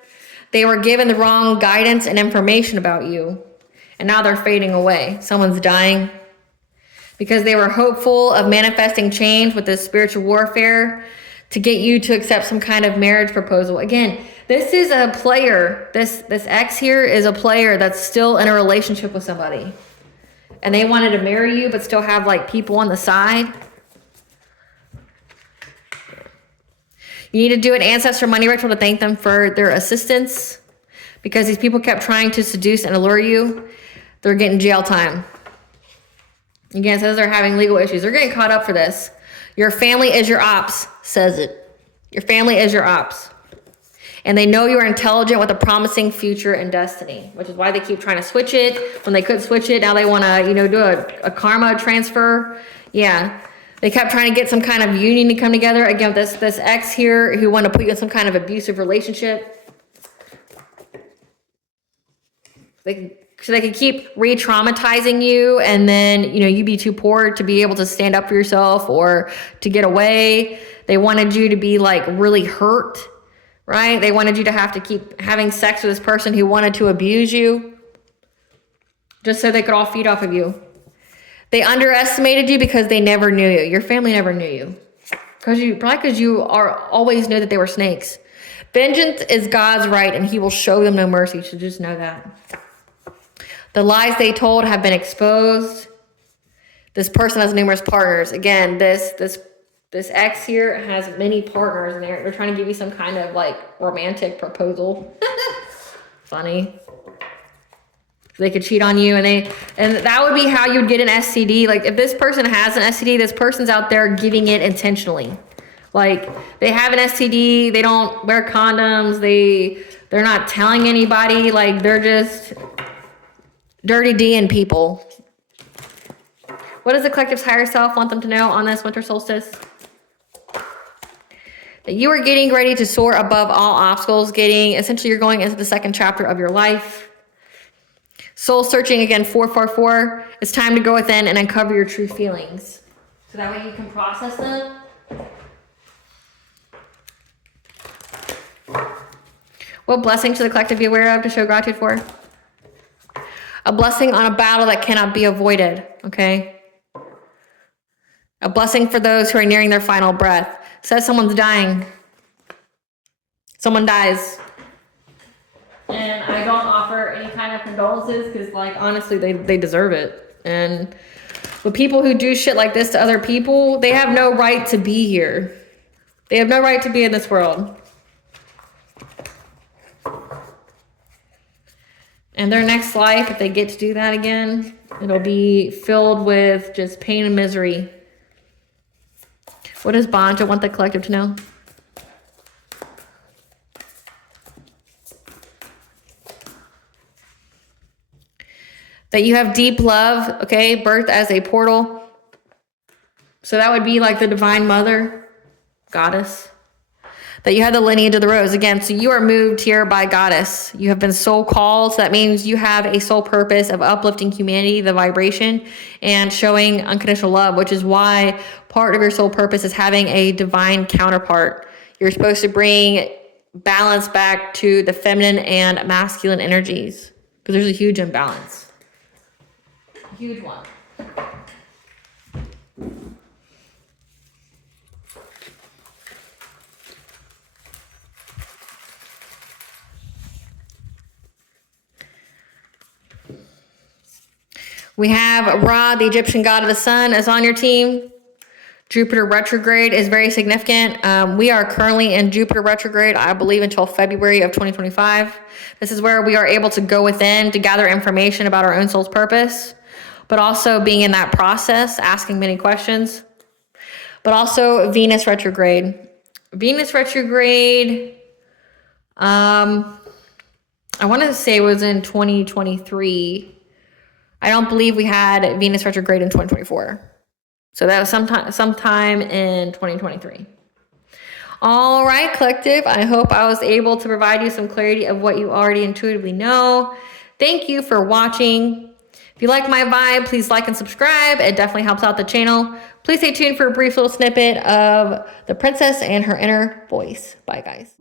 They were given the wrong guidance and information about you. And now they're fading away. Someone's dying. Because they were hopeful of manifesting change with this spiritual warfare to get you to accept some kind of marriage proposal. Again, this is a player. This ex here is a player that's still in a relationship with somebody. And they wanted to marry you, but still have like people on the side. You need to do an ancestor money ritual to thank them for their assistance. Because these people kept trying to seduce and allure you. They're getting jail time. Again, it says they're having legal issues. They're getting caught up for this. Your family is your ops, says it. Your family is your ops. And they know you are intelligent with a promising future and destiny, which is why they keep trying to switch it. When they couldn't switch it, now they want to, do a karma transfer. Yeah. They kept trying to get some kind of union to come together. Again, this ex here who wanted to put you in some kind of abusive relationship. So they could keep re-traumatizing you, and then, you be too poor to be able to stand up for yourself or to get away. They wanted you to be like really hurt, right? They wanted you to have to keep having sex with this person who wanted to abuse you just so they could all feed off of you. They underestimated you because they never knew you. Your family never knew you. Because you always knew that they were snakes. Vengeance is God's right, and he will show them no mercy. So just know that. The lies they told have been exposed. This person has numerous partners. Again, this ex here has many partners, and they're trying to give you some kind of like romantic proposal. Funny. They could cheat on you, and that would be how you'd get an STD. Like if this person has an STD, this person's out there giving it intentionally. Like they have an STD, they don't wear condoms, they're not telling anybody. Like they're just dirty D'ing people. What does the collective's higher self want them to know on this winter solstice? That you are getting ready to soar above all obstacles. Essentially, you're going into the second chapter of your life. Soul searching, again, 444. It's time to go within and uncover your true feelings. So that way you can process them. What blessing should the collective be aware of to show gratitude for? A blessing on a battle that cannot be avoided, okay? A blessing for those who are nearing their final breath. Says someone's dying. Someone dies. And I don't offer any kind of condolences because, honestly, they deserve it. And the people who do shit like this to other people, they have no right to be here. They have no right to be in this world. And their next life, if they get to do that again, it'll be filled with just pain and misery. What does Banja want the collective to know? That you have deep love, okay? Birth as a portal. So that would be like the divine mother, goddess. That you have the lineage of the rose. Again, so you are moved here by goddess. You have been soul called. So that means you have a soul purpose of uplifting humanity, the vibration, and showing unconditional love, which is why part of your soul purpose is having a divine counterpart. You're supposed to bring balance back to the feminine and masculine energies because there's a huge imbalance. Huge one. We have Ra, the Egyptian god of the sun, is on your team. Jupiter retrograde is very significant. We are currently in Jupiter retrograde, I believe, until February of 2025. This is where we are able to go within to gather information about our own soul's purpose, but also being in that process, asking many questions. But also Venus retrograde. Venus retrograde, I want to say it was in 2023. I don't believe we had Venus retrograde in 2024. So that was sometime in 2023. All right, collective. I hope I was able to provide you some clarity of what you already intuitively know. Thank you for watching. If you like my vibe, please like and subscribe. It definitely helps out the channel. Please stay tuned for a brief little snippet of the princess and her inner voice. Bye, guys.